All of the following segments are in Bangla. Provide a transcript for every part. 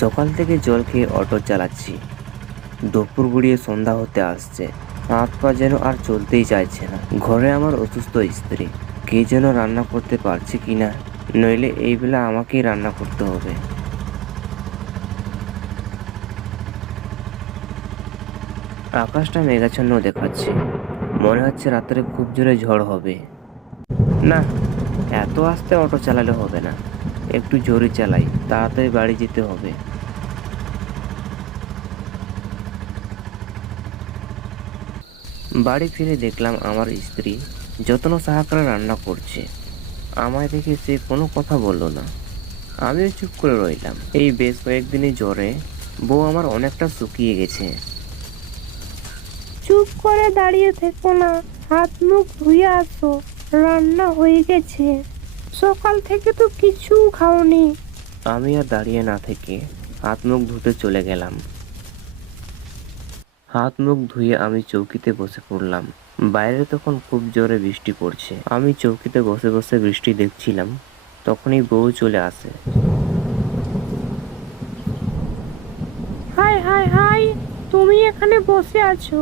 সকাল থেকে জল খেয়ে অটো চালাচ্ছি। দুপুর গড়িয়ে সন্ধ্যা হতে আসছে। হাত পা যেন আর চলতেই চাইছে না। ঘরে আমার অসুস্থ স্ত্রী, কে যেন রান্না করতে পারছে কিনা, নইলে এই বেলা আমাকেই রান্না করতে হবে। আকাশটা মেঘাচ্ছন্ন দেখাচ্ছে, মনে হচ্ছে রাত্রে খুব জোরে ঝড় হবে। না, এত আস্তে অটো চালালে হবে না, একটু জোরে চালাই, তাড়াতাড়ি বাড়ি যেতে হবে। বাড়ি ফিরে দেখলাম আমার স্ত্রী যত্ন সহকারে রান্না করছে। আমায় দেখে সে কোনো কথা বলল না। আমিও চুপ করে রইলাম। এই বেশ কয়েকদিনই জ্বরে বউ আমার অনেকটা শুকিয়ে গেছে। চুপ করে দাঁড়িয়ে থেকো না, হাত মুখ ধুয়ে আসো, রান্না হয়ে গেছে। সকাল থেকে তো কিছু খাওনি। আমি আর দাঁড়িয়ে না থেকে হাত মুখ ধুতে চলে গেলাম। হাত মুখ ধুয়ে আমি চৌকিতে বসে পড়লাম। বাইরে তখন খুব জোরে বৃষ্টি পড়ছে। আমি চৌকিতে বসে বসে বৃষ্টি দেখছিলাম, তখনই বউ চলে আসে। হাই হাই হাই, তুমি এখানে বসে আছো,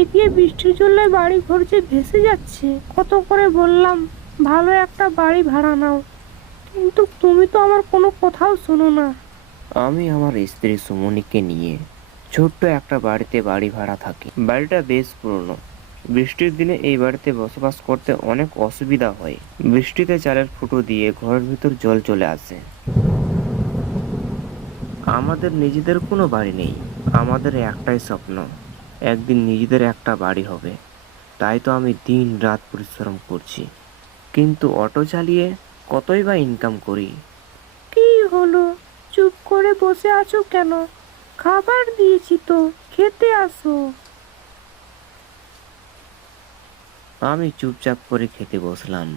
এদিকে বৃষ্টির জন্য বাড়ি ঘর যে ভেসে যাচ্ছে। কত করে বললাম ভালো একটা বাড়ি ভাড়া নাও, কিন্তু তুমি তো আমার কোনো কথাও শোনো না। আমি আমার স্ত্রী সুমনিকে নিয়ে ছোট্ট একটা বাড়িতে বাড়ি ভাড়া থাকি। বাড়িটা বেশ পুরনো। বৃষ্টির দিনে এই বাড়িতে বসবাস করতে অনেক অসুবিধা হয়। বৃষ্টিতে চালের ফুটো দিয়ে ঘরের ভিতর জল চলে আসে। আমাদের নিজেদের কোনো বাড়ি নেই। আমাদের একটাই স্বপ্ন, একদিন নিজেদের একটা বাড়ি হবে। তাই তো আমি দিন রাত পরিশ্রম করছি, কিন্তু অটো চালিয়ে কতই বা ইনকাম করি। কি হলো, চুপ করে বসে আছো কেন? খাবার দিয়েছি তো, খেতে আসো। আমি চুপচাপ করে খেতে বসলাম।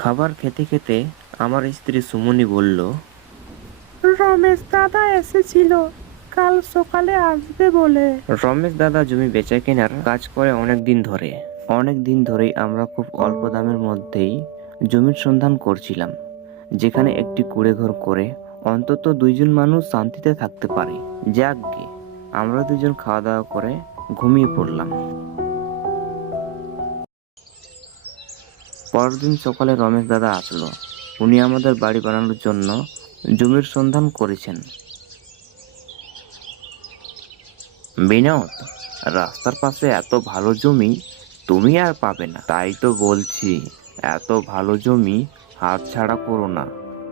খাবার খেতে খেতে আমার স্ত্রী সুমনি বলল, রমেশ দাদা এসেছিল কাল সকালে আসবে বলে। রমেশ দাদা জমি বেচা কেনার কাজ করে অনেক দিন ধরেই আমরা খুব অল্প দামের মধ্যেই জমির সন্ধান করছিলাম, যেখানে একটি কুঁড়ে ঘর করে অন্তত দুইজন মানুষ শান্তিতে থাকতে পারে। যাকগে, আমরা দুজন খাওয়া দাওয়া করে ঘুমিয়ে পড়লাম। পরদিন সকালে রমেশ দাদা আসলো। উনি আমাদের বাড়ি বানানোর জন্য জমির সন্ধান করেছেন। বিনোদ, রাস্তার পাশে এত ভালো জমি তুমি আর পাবে না। তাই তো বলছি, এত ভালো জমি হাতছাড়া করো না।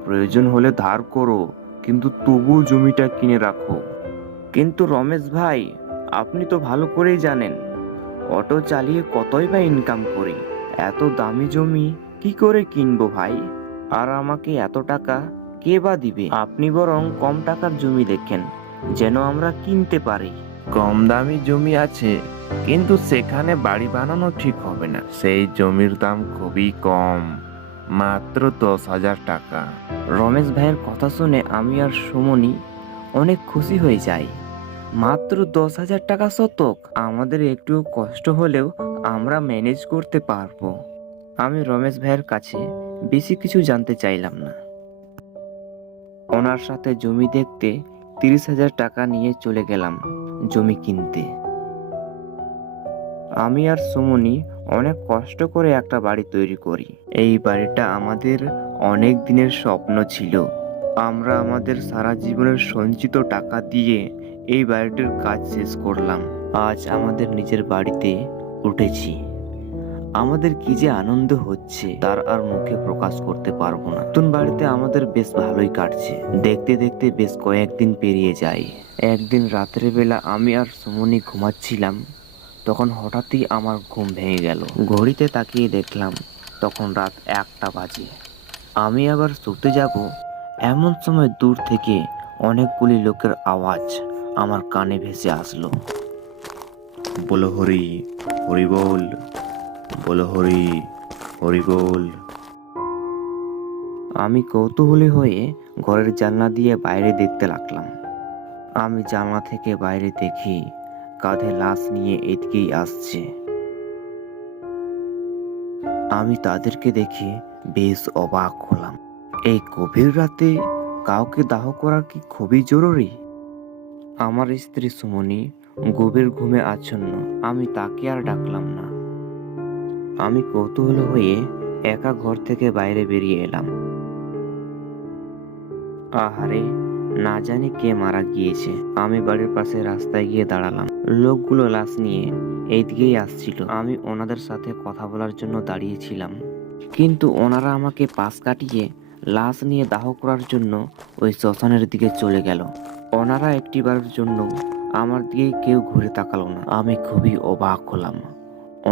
প্রয়োজন হলে ধার করো, কিন্তু তবু জমিটা কিনে রাখো। কিন্তু রমেশ ভাই, আপনি তো ভালো করেই জানেন অটো চালিয়ে কতই বা ইনকাম করি। এত দামি জমি কি করে কিনবো ভাই? আর আমাকে এত টাকা কে বা দিবে? আপনি বরং কম টাকার জমি দেখেন, যেন আমরা কিনতে পারি। কম দামি জমি আছে, কিন্তু সেখানে বাড়ি বানানো ঠিক হবে না। সেই জমির দাম খুবই কম, মাত্র 10,000 টাকা। রমেশ ভাইয়ের কথা শুনে আমি আর সুমনি অনেক খুশি হয়ে যাই। মাত্র 10,000 টাকা শতক! আমাদের একটু কষ্ট হলেও আমরা ম্যানেজ করতে পারবো। আমি রমেশ ভাইয়ের কাছে বেশি কিছু জানতে চাইলাম না। ওনার সাথে জমি দেখতে 30,000 টাকা নিয়ে চলে গেলাম জমি কিনতে। আমি আর সুমনি অনেক কষ্ট করে একটা বাড়ি তৈরি করি। এই বাড়িটা আমাদের অনেক দিনের স্বপ্ন ছিল। আমরা আমাদের সারা জীবনের সঞ্চিত টাকা দিয়ে এই বাড়িটির কাজ শেষ করলাম। আজ আমাদের নিজের বাড়িতে উঠেছি। আমাদের কি যে আনন্দ হচ্ছে তার আর মুখে প্রকাশ করতে পারবো না। নতুন বাড়িতে আমাদের বেশ ভালোই কাটছে। দেখতে দেখতে বেশ কয়েকদিন পেরিয়ে যায়। একদিন রাতের বেলা আমি আর সুমনি ঘুমাচ্ছিলাম, তখন হঠাৎই আমার ঘুম ভেঙে গেল। ঘড়িতে তাকিয়ে দেখলাম তখন রাত 1টা বাজে। আমি আবার শুতে যাব, এমন সময় দূর থেকে অনেকগুলি লোকের আওয়াজ আমার কানে ভেসে আসলো। বলো হরি, হরি বল, বলো হরি, হরি বল। আমি কৌতূহলী হয়ে ঘরের জানলা দিয়ে বাইরে দেখতে লাগলাম। আমি জানলা থেকে বাইরে দেখি কাঁধে লাশ নিয়ে এদিকেই আসছে। আমি তাদেরকে দেখে বেশ অবাক হলাম। এই গভীর রাতে কাউকে দাহ করা কি খুবই জরুরি? আমার স্ত্রী সুমনি গভীর ঘুমে আচ্ছন্ন। আমি তাকে আর ডাকলাম না। আমি কৌতূহল হয়ে একা ঘর থেকে বাইরে বেরিয়ে এলাম। আহারে, না জানি কে মারা গিয়েছে। আমি বাড়ির পাশে রাস্তায় গিয়ে দাঁড়ালাম। লোকগুলো লাশ নিয়ে এইদিকেই আসছিল। আমি ওনাদের সাথে কথা বলার জন্য দাঁড়িয়েছিলাম, কিন্তু ওনারা আমাকে পাশ কাটিয়ে লাশ নিয়ে দাহ করার জন্য ওই শ্মশানের দিকে চলে গেল। ওনারা একটিবারের জন্য আমার দিকে কেউ ঘুরে তাকালো না। আমি খুবই অবাক হলাম।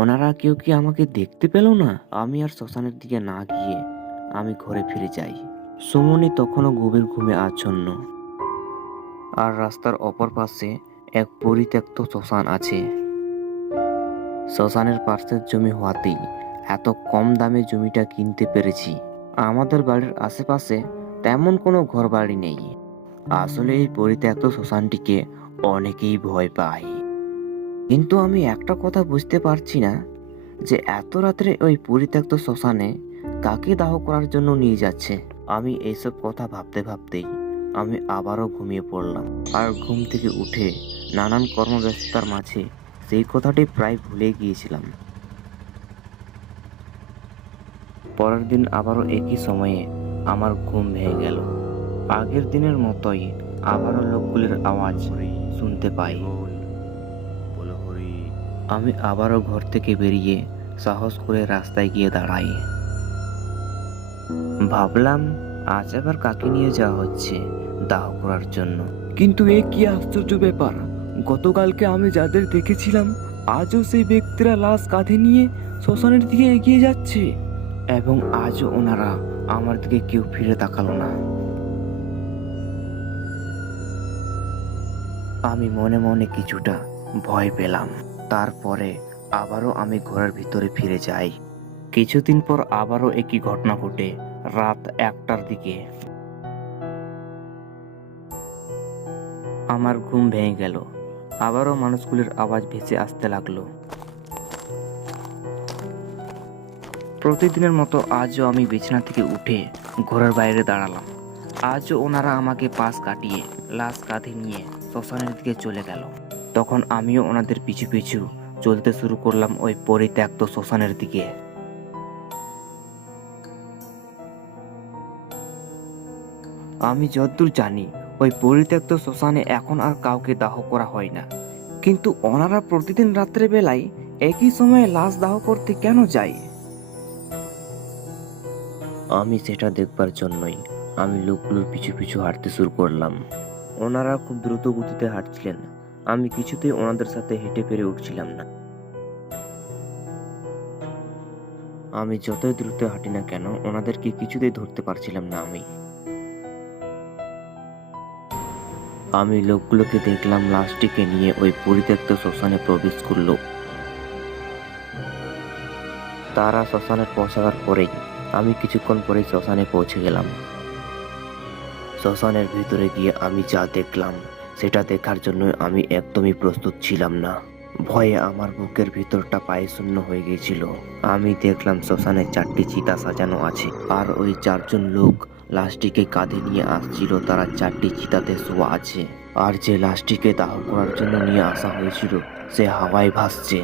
ওনারা কেউ কি আমাকে দেখতে পেল না? আমি আর শ্মশানের দিকে না গিয়ে আমি ঘরে ফিরে যাই। সুমনি তখনও গভীর ঘুমে আচ্ছন্ন। আর রাস্তার অপর পাশে এক পরিত্যক্ত শ্মশান আছে। শ্মশানের পাশের জমি হওয়াতেই এত কম দামে জমিটা কিনতে পেরেছি। আমাদের বাড়ির আশেপাশে তেমন কোনো ঘর বাড়ি নেই। আসলে এই পরিত্যক্ত শ্মশানটিকে অনেকেই ভয় পায়। কিন্তু আমি একটা কথা বুঝতে পারছি না, যে এত রাত্রে ওই পরিত্যক্ত শ্মশানে কাকে দাহ করার জন্য নিয়ে যাচ্ছে। আমি এইসব কথা ভাবতে ভাবতেই আমি আবারও ঘুমিয়ে পড়লাম। আর ঘুম থেকে উঠে নানান কর্মব্যস্ততার মাঝে সেই কথাটি প্রায় ভুলে গিয়েছিলাম। পরের দিন আবারও একই সময়ে আমার ঘুম ভেঙে গেল। আগের দিনের মতোই আবারও লোকগুলির আওয়াজ শুনতে পাই। আমি আবারও ঘর থেকে বেরিয়ে সাহস করে রাস্তায় গিয়ে দাঁড়াই। ভাবলাম আজ আবার কাকে নিয়ে যাওয়া হচ্ছে দাহ করার জন্য। কিন্তু এ কি আশ্চর্য ব্যাপার! গতকালকে আমি যাদের দেখেছিলাম আজও সেই ব্যক্তিরা লাশ কাঁধে নিয়ে শ্মশানের দিকে এগিয়ে যাচ্ছে, এবং আজও ওনারা আমার দিকে কেউ ফিরে তাকালো না। আমি মনে মনে কিছুটা ভয় পেলাম। তারপরে আবারও আমি ঘরের ভিতরে ফিরে যাই। কিছুদিন পর আবারও একই ঘটনা ঘটে রাত 1টার দিকে। আমার ঘুম ভেঙে গেল। আবারও মানুষগুলির আওয়াজ ভেসে আসতে লাগলো। প্রতিদিনের মতো আজও আমি বিছানা থেকে উঠে ঘরের বাইরে দাঁড়ালাম। আজও ওনারা আমাকে পাশ কাটিয়ে লাশ কাঁধে নিয়ে শ্মশানের দিকে চলে গেল। তখন আমিও ওনাদের পিছু পিছু চলতে শুরু করলাম ওই পরিত্যক্ত শ্মশানের দিকে। আমি যতদূর জানি ওই পরিত্যক্ত শ্মশানে এখন আর কাউকে দাহ করা হয় না, কিন্তু ওনারা প্রতিদিন রাত্রে বেলায় একই সময়ে লাশ দাহ করতে কেন যায়? আমি সেটা দেখবার জন্যই আমি লোকগুলোর পিছু পিছু হাঁটতে শুরু করলাম। ওনারা খুব দ্রুত গতিতে হাঁটছিলেন। আমি কিছুতেই ওনাদের সাথে হেঁটে পেরে উঠছিলাম না। আমি যতই দ্রুত হাঁটি না কেন ওনাদেরকে কিছুতেই ধরতে পারছিলাম না। আমি লোকগুলোকে দেখলাম লাশটিকে নিয়ে ওই পরিত্যক্ত শ্মশানে প্রবেশ করলো। তারা শ্মশানে পৌঁছাবার পরেই আমি কিছুক্ষণ পরেই শ্মশানে পৌঁছে গেলাম। শ্মশানের ভিতরে গিয়ে আমি যা দেখলাম সেটা দেখার জন্য আমি একদমই প্রস্তুত ছিলাম না। ভয়ে আমার বুকের ভিতরটা পায়ে শূন্য হয়ে গিয়েছিল। আমি দেখলাম শ্মশানে 4টি চিতা সাজানো আছে, আর ওই 4জন লোক লাশটিকে কাঁধে নিয়ে আসছিল। তারা 4টি চিতাতে শোয়া আছে, আর যে লাশটিকে দাহ করার জন্য নিয়ে আসা হয়েছিল সে হাওয়ায় ভাসছে।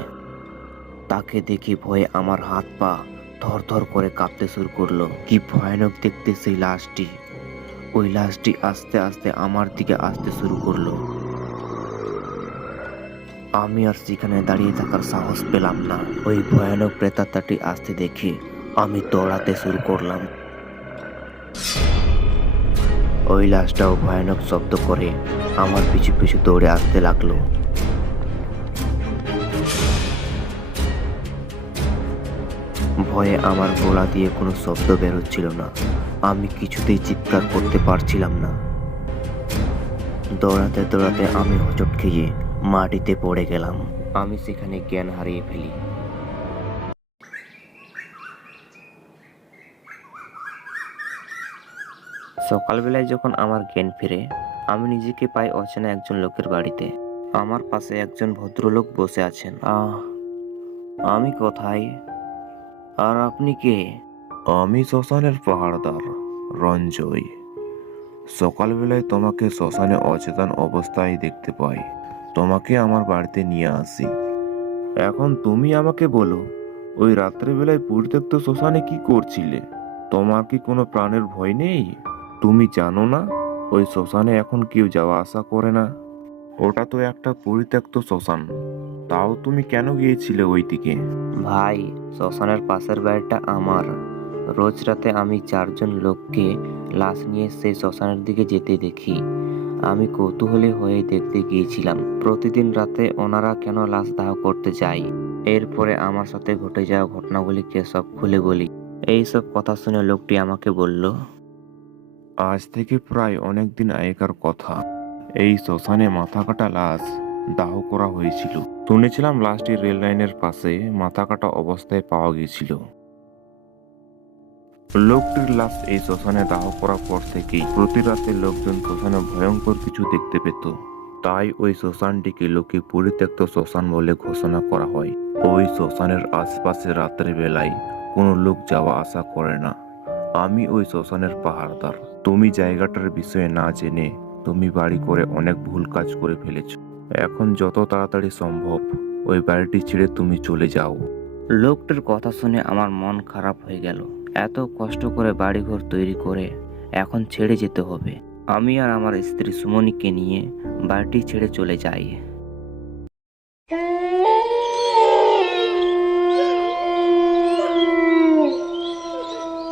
তাকে দেখে ভয়ে আমার হাত পা থরথর করে কাঁপতে শুরু করলো। কি ভয়ানক দেখতে সেই লাশটি! ওই লাশটি আস্তে আস্তে আমার দিকে আসতে শুরু করলো। আমি আর সেখানে দাঁড়িয়ে থাকার সাহস পেলাম না। ওই ভয়ানক প্রেতাত্মাটি আসতে দেখে আমি দৌড়াতে শুরু করলাম। ওই লাশটাও ভয়ানক শব্দ করে আমার পিছু পিছু দৌড়ে আসতে লাগলো। ভয়ে আমার গলা দিয়ে কোনো শব্দ বেরোচ্ছিল না। আমি কিছুতেই চিৎকার করতে পারছিলাম না। দৌড়াতে দৌড়াতে আমি হোঁচট খেয়ে মাটিতে পড়ে গেলাম। আমি সেখানে জ্ঞান হারিয়ে ফেলি। সকালবেলায় যখন আমার জ্ঞান ফিরে, আমি নিজেকে পাই অচেনা একজন লোকের বাড়িতে। আমার পাশে একজন ভদ্রলোক বসে আছেন। আমি কোথায়? আর আপনি কে? আমি শ্মশানের পাহাড়দার রঞ্জয়। সকালবেলায় তোমাকে শ্মশানে অচেতন অবস্থায় দেখতে পাই, তোমাকে আমার বাড়িতে নিয়ে আসি। এখন তুমি আমাকে বলো, ওই রাত্রেবেলায় পরিত্যক্ত শ্মশানে কি করছিলে? তোমার কি কোনো প্রাণের ভয় নেই? তুমি জানো না ওই শ্মশানে এখন কেউ যাওয়া আসা করে না? ওটা তো একটা পরিত্যক্ত শ্মশান, তাও তুমি কেন গিয়েছিলে ওইদিকে? ভাই, শ্মশানের পাশের বাড়িটা আমার। রোজ রাতে আমি 4জন লোককে লাশ নিয়ে সেই শ্মশানের দিকে যেতে দেখি। আমি কৌতূহলী হয়ে দেখতে গিয়েছিলাম প্রতিদিন রাতে ওনারা কেন লাশ দাহ করতে যায়। এরপরে আমার সাথে ঘটে যাওয়া ঘটনাগুলিকে সব খুলে বলি। এইসব কথা শুনে লোকটি আমাকে বলল, আজ থেকে প্রায় অনেক দিন আগেকার কথা। এই শ্মশানে মাথা কাটা লাশ দাহ করা হয়েছিল। শুনেছিলাম লাশটি রেল লাইনের পাশে মাথা কাটা অবস্থায় পাওয়া গিয়েছিল। লোকটির লাশ এই শ্মশানে দাহ করার পর থেকেই প্রতি রাতে লোকজন শ্মশানে ভয়ঙ্কর কিছু দেখতে পেত। তাই ওই শ্মশানটিকে লোকে পরিত্যক্ত শ্মশান বলে ঘোষণা করা হয়। ওই শ্মশানের আশপাশে রাত্রে বেলায় কোনো লোক যাওয়া আসা করে না। আমি ওই শ্মশানের পাহারাদার। তুমি জায়গাটার বিষয়ে না জেনে তুমি বাড়ি করে অনেক ভুল কাজ করে ফেলেছ। এখন যত তাড়াতাড়ি সম্ভব ওই বাড়িটি ছেড়ে তুমি চলে যাও। লোকটির কথা শুনে আমার মন খারাপ হয়ে গেল। এত কষ্ট করে বাড়িঘর তৈরি করে এখন ছেড়ে যেতে হবে। আমি আর আমার স্ত্রী সুমনিকে নিয়ে বাড়িটি ছেড়ে চলে যাই।